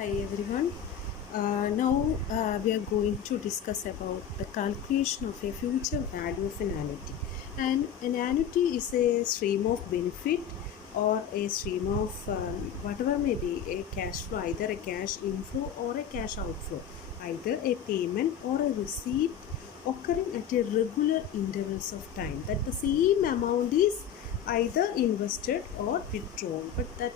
Hi everyone. Now we are going to discuss about the calculation of a future value of an annuity. And an annuity is a stream of benefit or a stream of whatever may be a cash flow, either a cash inflow or a cash outflow, either a payment or a receipt occurring at a regular intervals of time. That the same amount is either invested or withdrawn, but that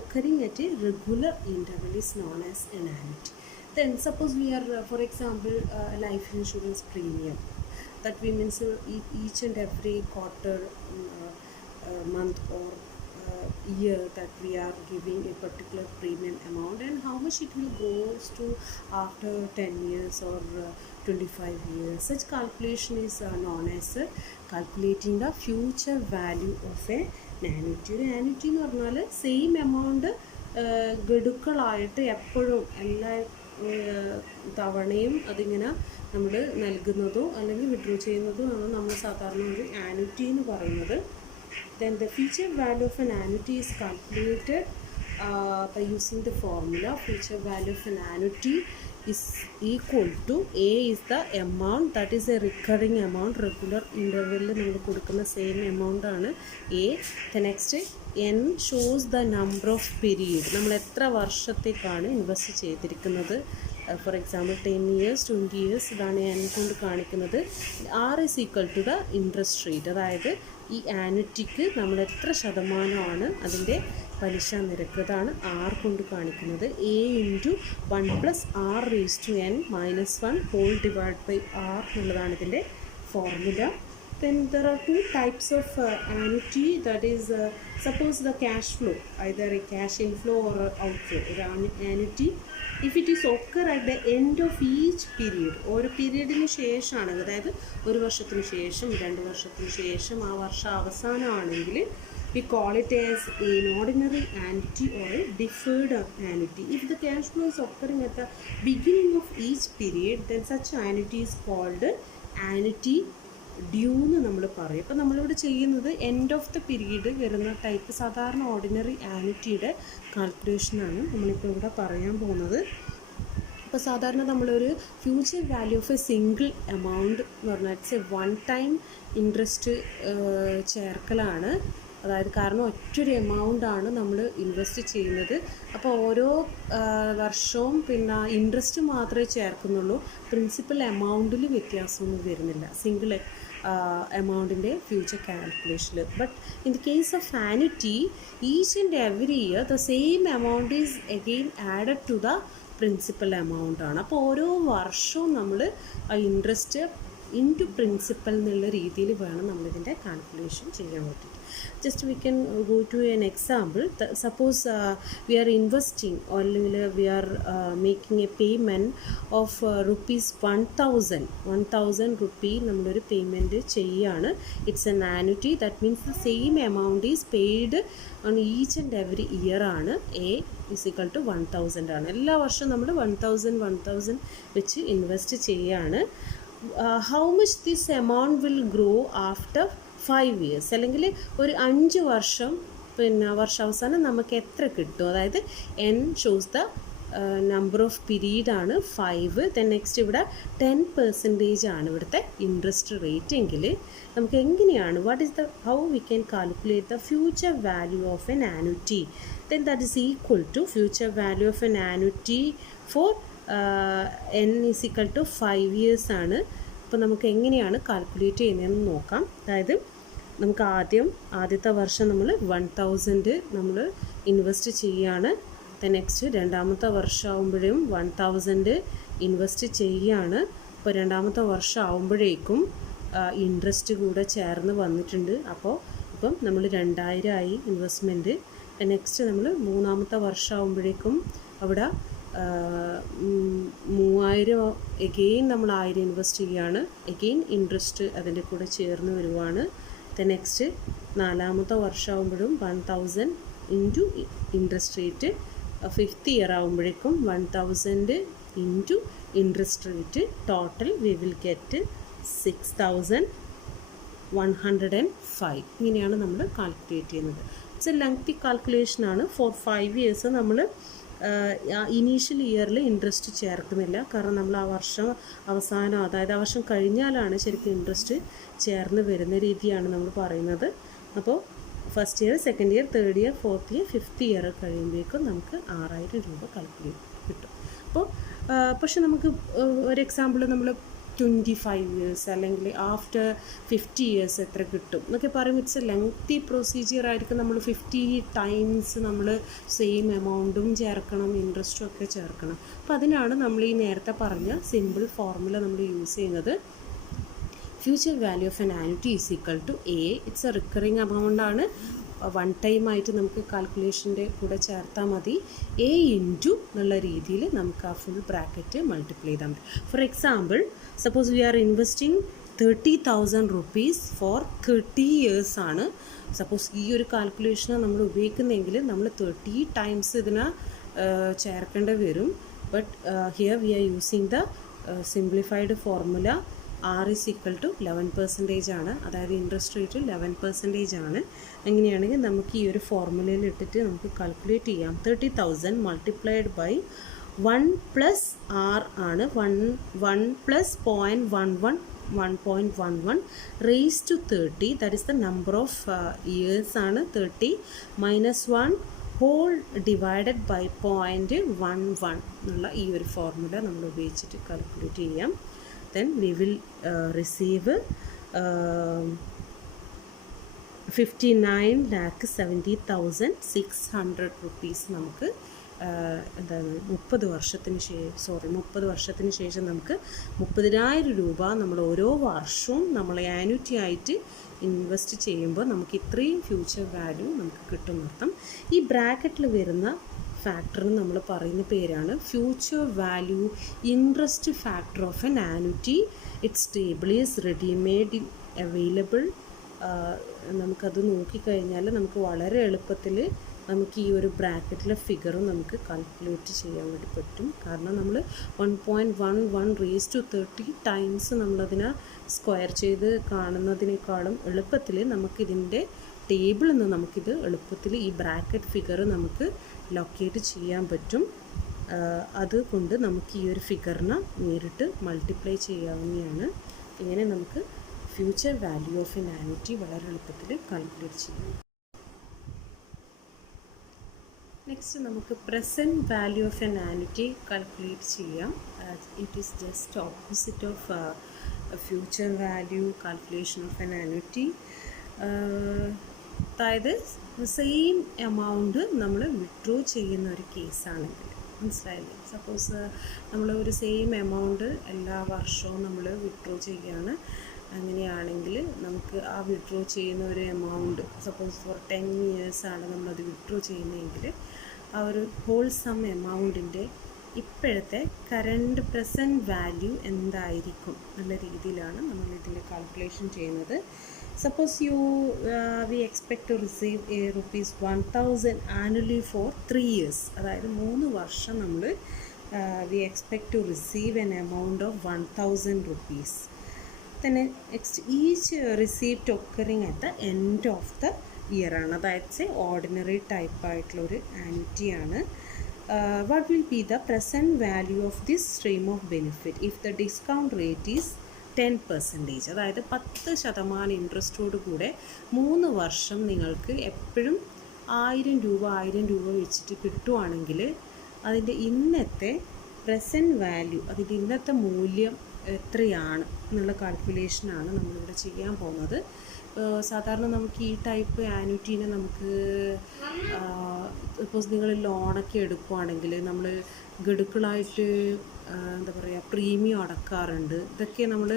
occurring at a regular interval is known as an annuity. Then suppose we are for example life insurance premium, that we means each and every quarter, month or year, that we are giving a particular premium amount and how much it will goes to after 10 years or 25 years. Such calculation is known as calculating the future value of a annuity. ഒരു annuity എന്ന് പറഞ്ഞാൽ same amount ഗഡുക്കളായിട്ട് എപ്പോഴും എല്ലാ തവണയും അതിങ്ങനെ നമ്മൾ നൽകുന്നതോ അല്ലെങ്കിൽ withdraw ചെയ്യുന്നതോ ആണ് നമ്മൾ സാധാരണ ഒരു ആനുറ്റി എന്ന് പറയുന്നത്. Then the future value of an annuity is calculated by using the formula. Future value of an annuity is equal to A is the amount, that is a recurring amount, regular interval നമ്മൾ കൊടുക്കുന്ന same amount ആണ് A. The next N shows the number of period, നമ്മൾ എത്ര വർഷത്തേക്കാണ് invest ചെയ്തിരിക്കുന്നത്. For example 10 years 20 years ഇതാണ് N കൊണ്ട് കാണിക്കുന്നത്. R is equal to the interest rate, അതായത് ഈ ആനുറ്റിക്ക് നമ്മൾ എത്ര ശതമാനമാണ് അതിൻ്റെ പലിശ നിരക്ക്, അതാണ് ആർ കൊണ്ട് കാണിക്കുന്നത്. A ഇൻറ്റു 1+r⁻n-1 എന്നുള്ളതാണ് ഇതിൻ്റെ formula. Then there are two types of annuity, that is suppose the cash flow, either a cash inflow or outflow. Annuity, if it is occur at the end of each period, ഒരു പീരീഡിന് ശേഷമാണ്, അതായത് ഒരു വർഷത്തിന് ശേഷം 2 വർഷത്തിന് ശേഷം ആ വർഷം അവസാനമാണെങ്കിൽ we call it as an ordinary annuity or a deferred annuity. If the cash flow is occurring at the beginning of each period, then such annuity is called annuity due എന്ന് നമ്മൾ പറയും. അപ്പോൾ നമ്മളിവിടെ ചെയ്യുന്നത് എൻഡ് ഓഫ് ദ പീരീഡ് വരുന്ന type സാധാരണ ordinary ആനുറ്റിയുടെ കാൽക്കുലേഷനാണ് നമ്മളിപ്പോൾ ഇവിടെ പറയാൻ പോകുന്നത്. അപ്പോൾ സാധാരണ നമ്മളൊരു future value of a single amount എന്ന് പറഞ്ഞാൽ it's a one time interest ചേർക്കലാണ്. അതായത് കാരണം ഒറ്റൊരു എമൗണ്ടാണ് നമ്മൾ ഇൻവെസ്റ്റ് ചെയ്യുന്നത്. അപ്പോൾ ഓരോ വർഷവും പിന്നെ ഇൻട്രസ്റ്റ് മാത്രമേ ചേർക്കുന്നുള്ളൂ, പ്രിൻസിപ്പൽ എമൗണ്ടിൽ വ്യത്യാസമൊന്നും വരുന്നില്ല സിംഗിൾ എമൗണ്ടിൻ്റെ ഫ്യൂച്ചർ കാൽക്കുലേഷനിൽ. But in the case of annuity, each and every year the same amount is again added to the principal amount ആണ്. അപ്പോൾ ഓരോ വർഷവും നമ്മൾ ആ ഇൻട്രസ്റ്റ് ഇൻറ്റു പ്രിൻസിപ്പൽ എന്നുള്ള രീതിയിൽ വേണം നമ്മളിതിൻ്റെ കാൽക്കുലേഷൻ ചെയ്യാൻ വേണ്ടിയിട്ട്. Just we can go to an example. Suppose we are investing or we are making a payment of rupees 1000 rupee നമ്മളൊരു പേയ്മെൻറ്റ് ചെയ്യാണ്. It's an annuity, that means the same amount is paid on each and every year ആണ്. A is equal to 1000 ആണ്. എല്ലാ വർഷവും നമ്മൾ 1000 വെച്ച് invest ചെയ്യാണ്. How much this amount will grow after 5 years, അല്ലെങ്കിൽ ഒരു 5 വർഷം പിന്നെ വർഷാവസാനം നമുക്ക് എത്ര കിട്ടും, അതായത് N shows the number of period ആണ് 5. ദെൻ നെക്സ്റ്റ് ഇവിടെ 10% ആണ് ഇവിടുത്തെ ഇൻട്രസ്റ്റ് റേറ്റ് എങ്കിൽ നമുക്ക് എങ്ങനെയാണ് how we can calculate the future value of an annuity. Then that is equal to future value of an annuity for N is equal to 5 years ആണ്. അപ്പോൾ നമുക്ക് എങ്ങനെയാണ് കാൽക്കുലേറ്റ് ചെയ്യുന്നതെന്ന് നോക്കാം. അതായത് നമുക്ക് ആദ്യത്തെ വർഷം നമ്മൾ 1000 നമ്മൾ ഇൻവെസ്റ്റ് ചെയ്യുകയാണ്. നെക്സ്റ്റ് രണ്ടാമത്തെ വർഷം ആകുമ്പോഴും 1000 ഇൻവെസ്റ്റ് ചെയ്യുകയാണ്. അപ്പോൾ രണ്ടാമത്തെ വർഷം ആകുമ്പോഴേക്കും ഇൻട്രസ്റ്റ് കൂടെ ചേർന്ന് വന്നിട്ടുണ്ട്. അപ്പോൾ ഇപ്പം നമ്മൾ 2000 ആയി ഇൻവെസ്റ്റ്മെൻറ്റ്. നെക്സ്റ്റ് നമ്മൾ മൂന്നാമത്തെ വർഷം ആകുമ്പോഴേക്കും അവിടെ 3000 എഗെയിൻ നമ്മൾ 1000 ഇൻവെസ്റ്റ് ചെയ്യുകയാണ്. എഗെയിൻ ഇൻട്രസ്റ്റ് അതിൻ്റെ കൂടെ ചേർന്ന് വരുവാണ്. നെക്സ്റ്റ് നാലാമത്തെ വർഷമാകുമ്പോഴും 1000 into interest rate. 5th year ആകുമ്പോഴേക്കും 1000 into interest rate. Total we will get 6105. ഇങ്ങനെയാണ് നമ്മൾ കാൽക്കുലേറ്റ് ചെയ്യുന്നത്. ഇറ്റ്സ് എ ലെങ്തി കാൽക്കുലേഷനാണ്. ഫോർ 5 years നമ്മൾ ഇനീഷ്യൽ ഇയറിൽ ഇൻട്രസ്റ്റ് ചേർക്കുന്നില്ല. കാരണം നമ്മൾ ആ വർഷം അവസാനം, അതായത് ആ വർഷം കഴിഞ്ഞാലാണ് ശരിക്കും ഇൻട്രസ്റ്റ് ചേർന്ന് വരുന്ന രീതിയാണ് നമ്മൾ പറയുന്നത്. അപ്പോൾ first year, second year, third year, fourth year, fifth year കഴിയുമ്പോഴേക്കും നമുക്ക് 6000 രൂപ കാൽക്കുലേറ്റ് കിട്ടും. അപ്പോൾ പക്ഷെ നമുക്ക് ഒരു എക്സാമ്പിൾ നമ്മൾ 25 ഇയേഴ്സ് അല്ലെങ്കിൽ ആഫ്റ്റർ 50 ഇയേഴ്സ് എത്ര കിട്ടും എന്നൊക്കെ പറയുമ്പോൾ ഇറ്റ്സ് എ ലെങ്തി പ്രൊസീജിയർ ആയിരിക്കും. നമ്മൾ 50 ടൈംസ് നമ്മൾ സെയിം എമൗണ്ടും ചേർക്കണം, ഇൻട്രസ്റ്റും ഒക്കെ ചേർക്കണം. അപ്പോൾ അതിനാണ് നമ്മൾ ഈ നേരത്തെ പറഞ്ഞ സിമ്പിൾ ഫോർമുല നമ്മൾ യൂസ് ചെയ്യുന്നത്. Future value of an annuity is equal to A. It's a recurring amount ആണ്. വൺ ടൈം ആയിട്ട് നമുക്ക് കാൽക്കുലേഷൻ്റെ കൂടെ ചേർത്താൽ മതി. എ ഇൻറ്റു എന്നുള്ള രീതിയിൽ നമുക്ക് ആ ഫുൾ ബ്രാക്കറ്റ് മൾട്ടിപ്ലൈ ചെയ്താൽ മതി. For example, suppose we are investing 30,000 rupees for 30 years ആണ്. സപ്പോസ് ഈ ഒരു കാൽക്കുലേഷന് നമ്മൾ ഉപയോഗിക്കുന്നെങ്കിൽ നമ്മൾ 30 ടൈംസ് ഇതിനെ ചേർക്കേണ്ടി വരും. But here we are using the simplified formula. R is equal to 11% ആണ്, അതായത് ഇൻട്രസ്റ്റ് റേറ്റ് 11% ആണ്. അങ്ങനെയാണെങ്കിൽ നമുക്ക് ഈ ഒരു ഫോർമുലയിൽ ഇട്ടിട്ട് നമുക്ക് കാൽക്കുലേറ്റ് ചെയ്യാം. 30,000 മൾട്ടിപ്ലൈഡ് ബൈ 1 പ്ലസ് R ആണ്. 1 plus 0.11 1.11 raise to 30, that is the number of years ആണ്. 30 മൈനസ് 1 ഹോൾ ഡിവൈഡഡ് ബൈ 0.11 എന്നുള്ള ഈ ഒരു ഫോർമുല നമ്മൾ ഉപയോഗിച്ചിട്ട് കാൽക്കുലേറ്റ് ചെയ്യാം. Then we will receive 59,70,600 rupees നമുക്ക് എന്താണ് 30 വർഷത്തിന് ശേഷം നമുക്ക് 30,000 രൂപ നമ്മൾ ഓരോ വർഷവും നമ്മൾ ആനുറ്റി ആയിട്ട് ഇൻവെസ്റ്റ് ചെയ്യുമ്പോൾ നമുക്ക് ഇത്രയും ഫ്യൂച്ചർ വാല്യൂ നമുക്ക് കിട്ടുന്നർത്ഥം. ഈ ബ്രാക്കറ്റിൽ വരുന്ന ഫാക്ടറിന് നമ്മൾ പറയുന്ന പേരാണ് future value interest factor of an annuity. It's table is readymade available. നമുക്കത് നോക്കിക്കഴിഞ്ഞാൽ നമുക്ക് വളരെ എളുപ്പത്തിൽ നമുക്ക് ഈ ഒരു ബ്രാക്കറ്റിലെ ഫിഗറും നമുക്ക് കാൽക്കുലേറ്റ് ചെയ്യാൻ വേണ്ടി പറ്റും. കാരണം നമ്മൾ 1.11 റേസ് ടു 30 ടൈംസ് നമ്മളതിനെ സ്ക്വയർ ചെയ്ത് കാണുന്നതിനേക്കാളും എളുപ്പത്തിൽ നമുക്കിതിൻ്റെ ടേബിളിൽ നിന്ന് നമുക്കിത് എളുപ്പത്തിൽ ഈ ബ്രാക്കറ്റ് ഫിഗർ നമുക്ക് ലൊക്കേറ്റ് ചെയ്യാൻ പറ്റും. അതുകൊണ്ട് നമുക്ക് ഈ ഒരു ഫിഗറിനെ നേരിട്ട് മൾട്ടിപ്ലൈ ചെയ്യാവുന്നതാണ്. ഇങ്ങനെ നമുക്ക് future value of an annuity വളരെ എളുപ്പത്തിൽ കാൽക്കുലേറ്റ് ചെയ്യാം. നെക്സ്റ്റ് നമുക്ക് present value of an annuity calculate ചെയ്യാം. It is just opposite of future value calculation of an annuity. അതായത് സെയിം എമൗണ്ട് നമ്മൾ വിഡ്രോ ചെയ്യുന്ന ഒരു കേസാണെങ്കിൽ, മനസ്സിലായില്ലേ? സപ്പോസ് നമ്മൾ ഒരു സെയിം എമൗണ്ട് എല്ലാ വർഷവും നമ്മൾ വിഡ്രോ ചെയ്യുകയാണ്. അങ്ങനെയാണെങ്കിൽ നമുക്ക് ആ വിഡ്രോ ചെയ്യുന്ന ഒരു എമൗണ്ട് സപ്പോസ് ഫോർ 10 ഇയേഴ്സാണ് നമ്മളത് വിഡ്രോ ചെയ്യുന്നതെങ്കിൽ ആ ഒരു ഹോൾ സം എമൗണ്ടിൻ്റെ ഇപ്പോഴത്തെ കറണ്ട് പ്രസൻറ്റ് വാല്യൂ എന്തായിരിക്കും എന്നുള്ള രീതിയിലാണ് നമ്മൾ ഇതിൻ്റെ കാൽക്കുലേഷൻ ചെയ്യുന്നത്. Suppose we expect to receive ₹1,000 annually for 3 years. അതായത് 3 വർഷം നമ്മൾ we expect to receive an amount of 1,000 rupees. Then each receipt occurring at the end of the year ആണ്. അതായത് ഓർഡിനറി ടൈപ്പ് ആയിട്ടുള്ളൊരു ആനുറ്റി ആണ്. What will be the present value of this stream of benefit if the discount rate is 10%? അതായത് 10% ഇൻട്രസ്റ്റോട് കൂടെ 3 വർഷം നിങ്ങൾക്ക് എപ്പോഴും 1000 രൂപ വെച്ചിട്ട് കിട്ടുവാണെങ്കിൽ അതിൻ്റെ ഇന്നത്തെ പ്രസൻറ്റ് വാല്യൂ, അതിൻ്റെ ഇന്നത്തെ മൂല്യം എത്രയാണ് എന്നുള്ള കാൽക്കുലേഷനാണ് നമ്മളിവിടെ ചെയ്യാൻ പോകുന്നത്. സാധാരണ നമുക്ക് ഈ ടൈപ്പ് ആനുറ്റീനെ നമുക്ക് സപ്പോസ് നിങ്ങൾ ലോണൊക്കെ എടുക്കുവാണെങ്കിൽ നമ്മൾ ഗഡുക്കളായിട്ട് എന്താ പറയുക പ്രീമിയം അടക്കാറുണ്ട്. ഇതൊക്കെ നമ്മൾ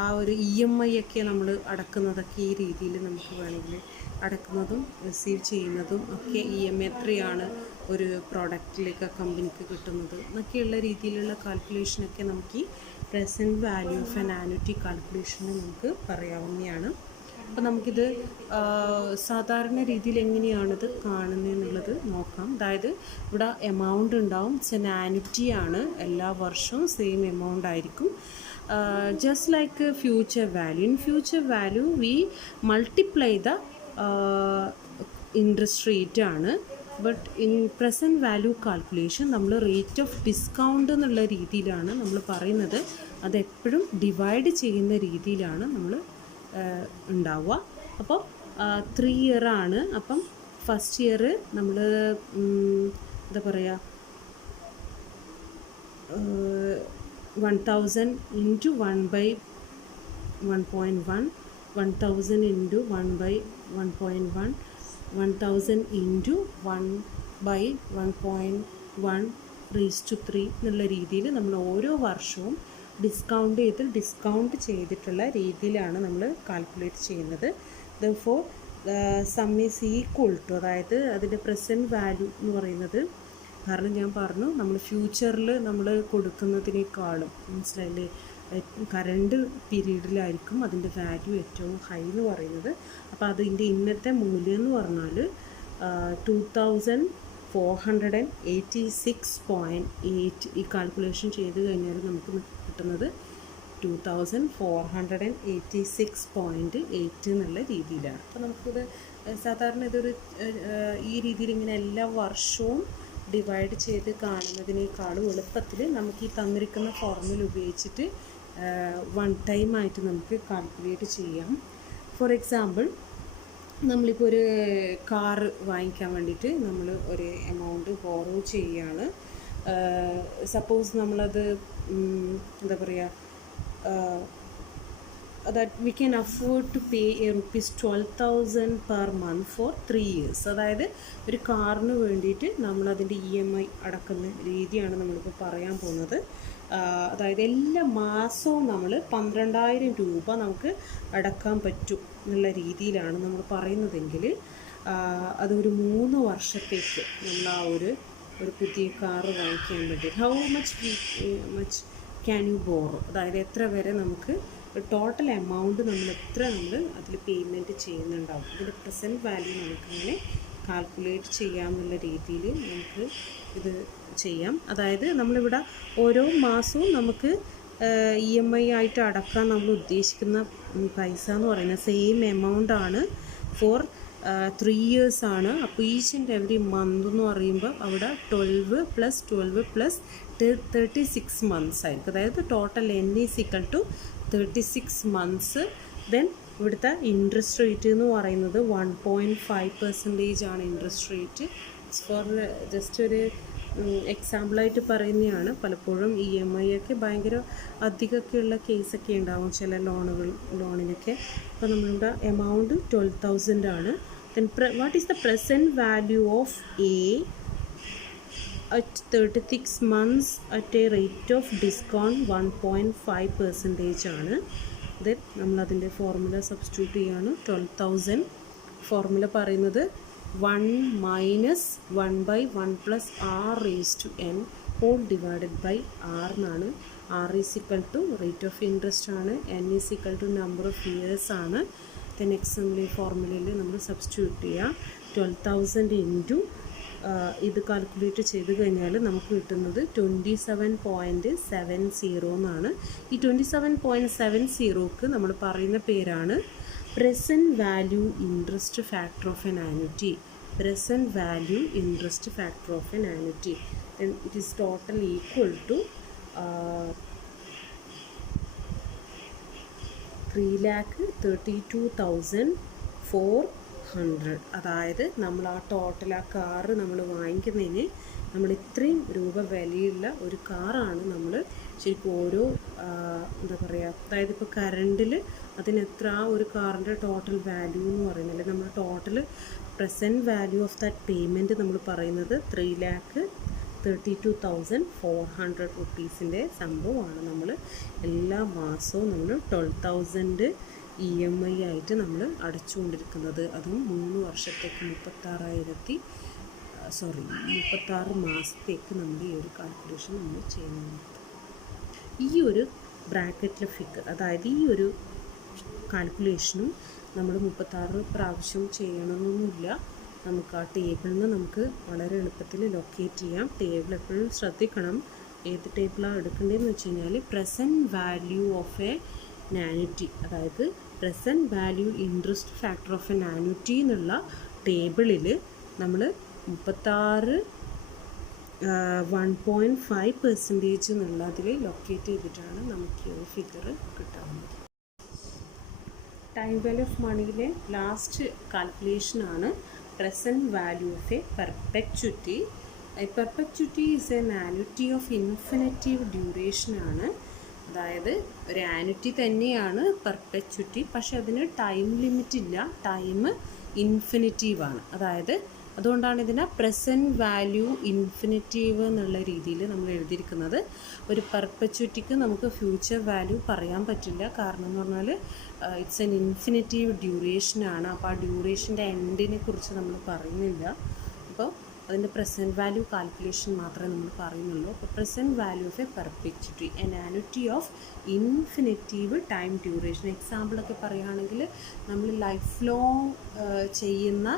ആ ഒരു EMI ഒക്കെ നമ്മൾ അടക്കുന്നതൊക്കെ ഈ രീതിയിൽ നമുക്ക് വേണമെങ്കിൽ അടക്കുന്നതും റിസീവ് ചെയ്യുന്നതും ഒക്കെ EMI എത്രയാണ് ഒരു പ്രോഡക്റ്റിലേക്ക് കമ്പനിക്ക് കിട്ടുന്നത് എന്നൊക്കെയുള്ള രീതിയിലുള്ള കാൽക്കുലേഷനൊക്കെ നമുക്ക് ഈ present value of an annuity കാൽക്കുലേഷന് നമുക്ക് പറയാവുന്നതാണ്. അപ്പോൾ നമുക്കിത് സാധാരണ രീതിയിൽ എങ്ങനെയാണിത് കാണുന്നതെന്നുള്ളത് നോക്കാം. അതായത് ഇവിടെ എമൗണ്ട് ഉണ്ടാവും. ഇറ്റ്സ് എൻ ആനുറ്റി ആണ്, എല്ലാ വർഷവും സെയിം എമൗണ്ട് ആയിരിക്കും. Just like future value. In future value we multiply the interest rate ആണ്. But in present value calculation നമ്മൾ റേറ്റ് ഓഫ് ഡിസ്കൗണ്ട് എന്നുള്ള രീതിയിലാണ് നമ്മൾ പറയുന്നത്. അതെപ്പോഴും ഡിവൈഡ് ചെയ്യുന്ന രീതിയിലാണ് നമ്മൾ ഉണ്ടാവുക. അപ്പോൾ 3 ഇയർ ആണ്. അപ്പം ഫസ്റ്റ് ഇയർ നമ്മൾ എന്താ പറയുക 1000 ഇൻറ്റു 1/1.1, 1000 ഇൻറ്റു 1/1.1, 1000 ഇൻറ്റു 1/1.1/3 എന്നുള്ള രീതിയിൽ നമ്മൾ ഓരോ വർഷവും ഡിസ്കൗണ്ട് ചെയ്തിട്ടുള്ള രീതിയിലാണ് നമ്മൾ കാൽക്കുലേറ്റ് ചെയ്യുന്നത്. Therefore sum is equal to, അതായത് അതിൻ്റെ പ്രസൻറ്റ് വാല്യൂ എന്ന് പറയുന്നത്, കാരണം ഞാൻ പറഞ്ഞു നമ്മൾ ഫ്യൂച്ചറിൽ നമ്മൾ കൊടുക്കുന്നതിനേക്കാളും, മനസ്സിലായില്ലേ, കറണ്ട് പീരീഡിലായിരിക്കും അതിൻ്റെ വാല്യൂ ഏറ്റവും ഹൈ എന്ന് പറയുന്നത്. അപ്പോൾ അതിൻ്റെ ഇന്നത്തെ മൂല്യം എന്ന് പറഞ്ഞാൽ 2486.8. ഈ കാൽക്കുലേഷൻ ചെയ്ത് കഴിഞ്ഞാൽ നമുക്ക് കിട്ടുന്നത് 2486.8 എന്നുള്ള രീതിയിലാണ്. അപ്പോൾ നമുക്കിത് സാധാരണ ഇതൊരു ഈ രീതിയിൽ ഇങ്ങനെ എല്ലാ വർഷവും ഡിവൈഡ് ചെയ്ത് കാണുന്നതിനേക്കാളും എളുപ്പത്തിൽ നമുക്ക് ഈ തന്നിരിക്കുന്ന ഫോർമുല ഉപയോഗിച്ചിട്ട് വൺ ടൈം ആയിട്ട് നമുക്ക് കാൽക്കുലേറ്റ് ചെയ്യാം. ഫോർ എക്സാമ്പിൾ, നമ്മളിപ്പോൾ ഒരു കാറ് വാങ്ങിക്കാൻ വേണ്ടിയിട്ട് നമ്മൾ ഒരു എമൗണ്ട് ബോറോ ചെയ്യുകയാണ്. സപ്പോസ് നമ്മളത് എന്താ പറയുക, that we can afford to pay rupees 12,000 per month for 3 years. അതായത് ഒരു കാറിന് വേണ്ടിയിട്ട് നമ്മളതിൻ്റെ EMI അടക്കുന്ന രീതിയാണ് നമ്മളിപ്പോൾ പറയാൻ പോകുന്നത്. അതായത് എല്ലാ മാസവും നമ്മൾ 12,000 രൂപ നമുക്ക് അടക്കാൻ പറ്റും എന്നുള്ള രീതിയിലാണ് നമ്മൾ പറയുന്നതെങ്കിൽ അതൊരു 3 വർഷത്തേക്ക് നമ്മൾ ആ ഒരു പുതിയ കാറ് വാങ്ങിക്കാൻ വേണ്ടി how much can you borrow, അതായത് എത്ര വരെ നമുക്ക് ടോട്ടൽ എമൗണ്ട് നമ്മൾ അതിൽ പേയ്മെൻറ്റ് ചെയ്യുന്നുണ്ടാവും. ഇതിൻ്റെ പ്രസൻറ്റ് വാല്യൂ നമുക്കിങ്ങനെ കാൽക്കുലേറ്റ് ചെയ്യാമെന്നുള്ള രീതിയിൽ നമുക്ക് ഇത് ചെയ്യാം. അതായത് നമ്മളിവിടെ ഓരോ മാസവും നമുക്ക് EMI ആയിട്ട് അടക്കാൻ നമ്മൾ ഉദ്ദേശിക്കുന്ന പൈസ എന്ന് പറയുന്നത് സെയിം എമൗണ്ട് ആണ്. ഫോർ 3 years ആണ്. അപ്പോൾ ഈച്ച് ആൻഡ് എവറി മന്ത് എന്ന് പറയുമ്പോൾ അവിടെ 12 + 12 + 36 months ആയിരിക്കും. അതായത് ടോട്ടൽ N = 36 months. ദെൻ ഇവിടുത്തെ ഇൻട്രസ്റ്റ് റേറ്റ് എന്ന് പറയുന്നത് 1.5% ആണ് ഇൻട്രസ്റ്റ് റേറ്റ്. ഫോർ ജസ്റ്റ് ഒരു എക്സാമ്പിളായിട്ട് പറയുന്നതാണ്. പലപ്പോഴും EMI ഒക്കെ ഭയങ്കര അധികമൊക്കെയുള്ള കേസൊക്കെ ഉണ്ടാവും ചില ലോണിനൊക്കെ. അപ്പോൾ നമ്മളുടെ എമൗണ്ട് 12,000 ആണ്. Then what is the present value of A at 36 months at a rate of discount 1.5% ആണ്. ദെൻ നമ്മളതിൻ്റെ ഫോർമുല സബ്സ്റ്റിറ്റ്യൂട്ട് ചെയ്യാണ്. 12,000 ഫോർമുല പറയുന്നത് 1 - 1/1 + R⁻n whole divided by R എന്നാണ്. R = റേറ്റ് ഓഫ് ഇൻട്രസ്റ്റ് ആണ്. N = നമ്പർ ഓഫ് ഇയേഴ്സ് ആണ്. Then next നമ്മൾ ഈ ഫോർമുലയിൽ നമ്മൾ സബ്സ്റ്റിറ്റ്യൂട്ട് ചെയ്യുക. 12,000 ഇൻറ്റു ഇത് കാൽക്കുലേറ്റ് ചെയ്ത് കഴിഞ്ഞാൽ നമുക്ക് കിട്ടുന്നത് 27.70 എന്നാണ്. ഈ 27.70ക്ക് നമ്മൾ പറയുന്ന പേരാണ് present value interest factor of an annuity. Present value interest factor of an annuity. Then it is total equal to 3,32,400. അതായത് നമ്മൾ ആ ടോട്ടൽ ആ കാറ് നമ്മൾ വാങ്ങിക്കുന്നതിന് നമ്മൾ ഇത്രയും രൂപ വിലയുള്ള ഒരു കാറാണ് നമ്മൾ ശരിക്കും ഓരോ എന്താ പറയുക, അതായത് ഇപ്പോൾ കറണ്ടിൽ അതിനെത്ര ആ ഒരു കാറിൻ്റെ ടോട്ടൽ വാല്യൂ എന്ന് പറയുന്നത്, നമ്മൾ total present value of that payment നമ്മൾ പറയുന്നത് 3,32,400 റുപ്പീസിൻ്റെ സംഭവമാണ്. നമ്മൾ എല്ലാ മാസവും നമ്മൾ 12,000 EMI ആയിട്ട് നമ്മൾ അടച്ചുകൊണ്ടിരിക്കുന്നത്. അതും 3 വർഷത്തേക്ക് 36 മാസത്തേക്ക് നമ്മൾ ഈ ഒരു കാൽക്കുലേഷൻ നമ്മൾ ചെയ്യുന്നുണ്ട്. ഈ ഒരു ബ്രാക്കറ്റിലെ ഫിഗർ, അതായത് ഈ ഒരു കാൽക്കുലേഷനും നമ്മൾ 36 പ്രാവശ്യം ചെയ്യണമെന്നൊന്നുമില്ല. നമുക്ക് ആ ടേബിളിൽ നിന്ന് നമുക്ക് വളരെ എളുപ്പത്തിൽ ലൊക്കേറ്റ് ചെയ്യാം. ടേബിൾ എപ്പോഴും ശ്രദ്ധിക്കണം. ഏത് ടേബിളാണ് എടുക്കേണ്ടതെന്ന് വെച്ച് കഴിഞ്ഞാൽ present value of a annuity, അതായത് present value interest factor of an annuity എന്നുള്ള ടേബിളിൽ നമ്മൾ 1.5% എന്നുള്ളതിൽ ലൊക്കേറ്റ് ചെയ്തിട്ടാണ് നമുക്ക് ഈ ഒരു ഫിഗർ കിട്ടാവുന്നത്. ടൈം വാല്യൂ ഓഫ് മണിയിലെ ലാസ്റ്റ് കാൽക്കുലേഷനാണ് present value of a perpetuity. Perpetuity is an annuity of infinitive ഡ്യൂറേഷനാണ്. അതായത് ഒരു ആനുറ്റി തന്നെയാണ് പെർപെച്വിറ്റി, പക്ഷെ അതിന് ടൈം ലിമിറ്റ് ഇല്ല, ടൈം ഇൻഫിനിറ്റീവാണ്. അതായത് അതുകൊണ്ടാണ് ഇതിനെ പ്രസൻറ്റ് വാല്യൂ ഇൻഫിനിറ്റീവ് എന്നുള്ള രീതിയിൽ നമ്മൾ എഴുതിയിരിക്കുന്നത്. ഒരു പെർപെച്വിറ്റിക്ക് നമുക്ക് ഫ്യൂച്ചർ വാല്യൂ പറയാൻ പറ്റില്ല, കാരണം എന്ന് പറഞ്ഞാൽ ഇറ്റ്സ് എൻ ഇൻഫിനിറ്റീവ് ഡ്യൂറേഷനാണ്. അപ്പോൾ ആ ഡ്യൂറേഷൻ്റെ എൻഡിനെ കുറിച്ച് നമ്മൾ പറയുന്നില്ല. അപ്പോൾ അതിൻ്റെ പ്രസൻറ്റ് വാല്യൂ കാൽക്കുലേഷൻ മാത്രമേ നമ്മൾ പറയുന്നുള്ളൂ. അപ്പോൾ present value of a perpetuity, an annuity of infinitive time duration. എക്സാമ്പിളൊക്കെ പറയുകയാണെങ്കിൽ നമ്മൾ ലൈഫ് ലോങ് ചെയ്യുന്ന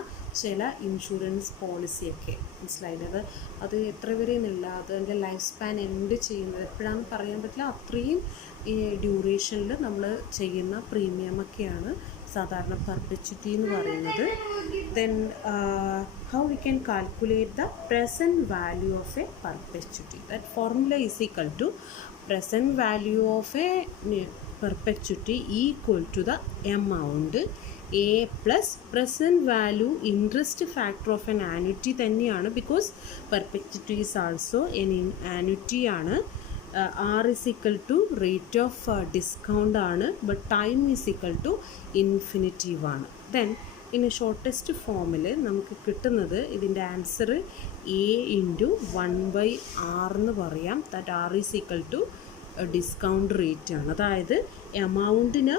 ചില ഇൻഷുറൻസ് പോളിസിയൊക്കെ മനസ്സിലായത്, അത് എത്ര വരെ എന്നുള്ള അതിൻ്റെ ലൈഫ് സ്പാൻ എൻഡ് ചെയ്യുന്നത് എപ്പോഴാണെന്ന് പറയാൻ പറ്റില്ല, അത്രയും ഈ ഡ്യൂറേഷനിൽ നമ്മൾ ചെയ്യുന്ന പ്രീമിയമൊക്കെയാണ് സാധാരണ പെർപെച്വിറ്റി എന്ന് പറയുന്നത്. Then how we can calculate the present value of a perpetuity. That formula is equal to present value of a perpetuity equal to the amount A plus present value interest factor of an annuity തന്നെയാണ്, because perpetuity is also an annuity ആണ്. R is equal to rate of discount ആണ്, but time is equal to infinitive ആണ്. Then ഇനി shortest ഫോമിൽ നമുക്ക് കിട്ടുന്നത് ഇതിൻ്റെ answer A×1/R എന്ന് പറയാം. That R is equal to discount rate ആണ്. അതായത് എമൗണ്ടിന്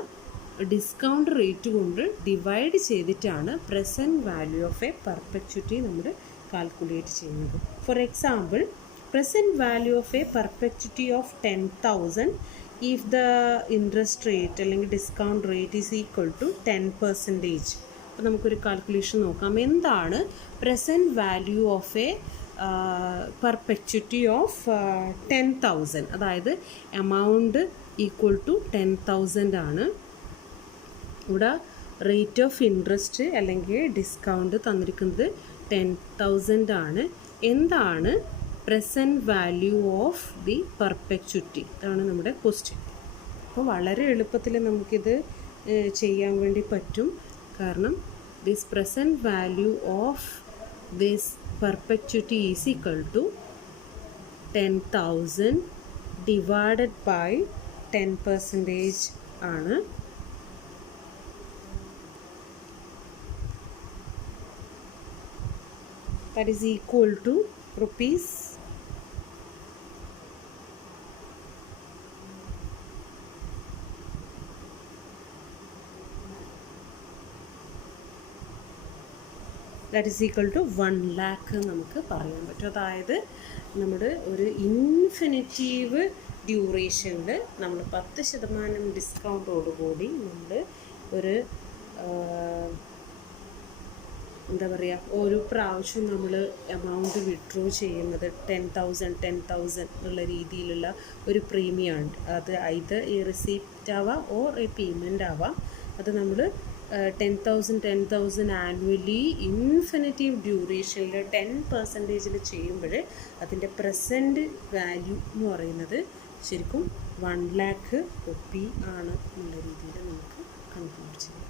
ഡിസ്കൗണ്ട് റേറ്റ് കൊണ്ട് ഡിവൈഡ് ചെയ്തിട്ടാണ് present value of a perpetuity നമ്മൾ കാൽക്കുലേറ്റ് ചെയ്യുന്നത്. For example, present value of a perpetuity of 10,000 if the interest rate അല്ലെങ്കിൽ discount rate is equal to 10%. അപ്പോൾ നമുക്കൊരു കാൽക്കുലേഷൻ നോക്കാം. എന്താണ് present value of a perpetuity of 10,000? അതായത് amount equal to 10,000 ആണ്. ഇവിടെ റേറ്റ് ഓഫ് ഇൻട്രസ്റ്റ് അല്ലെങ്കിൽ ഡിസ്കൗണ്ട് തന്നിരിക്കുന്നത് 10,000 ആണ്. എന്താണ് പ്രസൻറ്റ് വാല്യൂ ഓഫ് ദി പെർപെച്വിറ്റി? ഇതാണ് നമ്മുടെ ക്വസ്റ്റ്യൻ. അപ്പോൾ വളരെ എളുപ്പത്തിൽ നമുക്കിത് ചെയ്യാൻ വേണ്ടി പറ്റും, കാരണം this present value of this perpetuity is equal to 10,000 divided by 10% ആണ്. That is equal to rupees 1 lakh നമുക്ക് പറയാൻ പറ്റും. അതായത് നമ്മുടെ ഒരു ഇൻഫിനിറ്റീവ് ഡ്യൂറേഷനിൽ നമ്മൾ 10% ഡിസ്കൗണ്ടോടുകൂടി നമ്മൾ ഒരു എന്താ പറയുക, ഓരോ പ്രാവശ്യം നമ്മൾ എമൗണ്ട് വിഡ്രോ ചെയ്യുന്നത് 10,000 എന്നുള്ള രീതിയിലുള്ള ഒരു പ്രീമിയമാണ്. അത് ഐദർ ഈ റിസീപ്റ്റ് ആവാം ഓർ എ പേയ്മെൻ്റ് ആവാം. അത് നമ്മൾ 10,000 ആനുവലി ഇൻഫിനിറ്റീവ് ഡ്യൂറേഷനിൽ 10% ചെയ്യുമ്പോൾ അതിൻ്റെ പ്രസൻറ്റ് വാല്യൂ എന്ന് പറയുന്നത് ശരിക്കും 1 lakh rupee ആണ് എന്നുള്ള രീതിയിൽ നമുക്ക് കൺക്ലൂഡ് ചെയ്യാം.